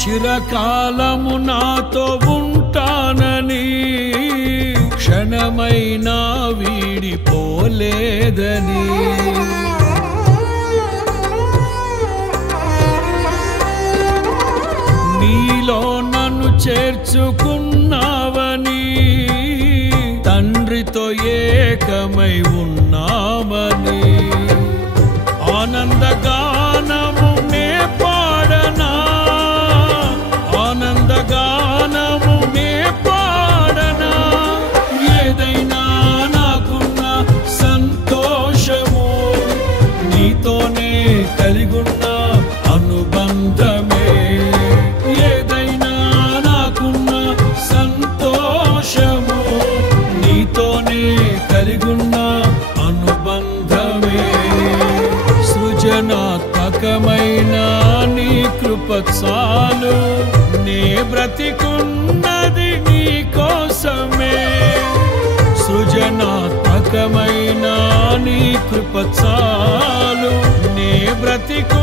చిరకాలము నాతో ఉంటానని క్షణమైనా వీడిపోలేదని నీలో నన్ను చేర్చుకున్నావని తండ్రితో ఏకమై ఉన్నామని ఆనందగానము నే పాడనా ఆనందగానము నే పాడనా ఏదైనా నాకున్న సంతోషము నీతోనే కలిగున్న అనుబంధమే ఏదైనా నాకున్న సంతోషము నీతోనే కలిగున్న అనుబంధమే సృజనాత్మకమైన నీ కృప చాలు నే బ్రతికున్నది నీ కోసమే సృజనాత్మకమైన నీ కృప చాలు నే బ్రతికు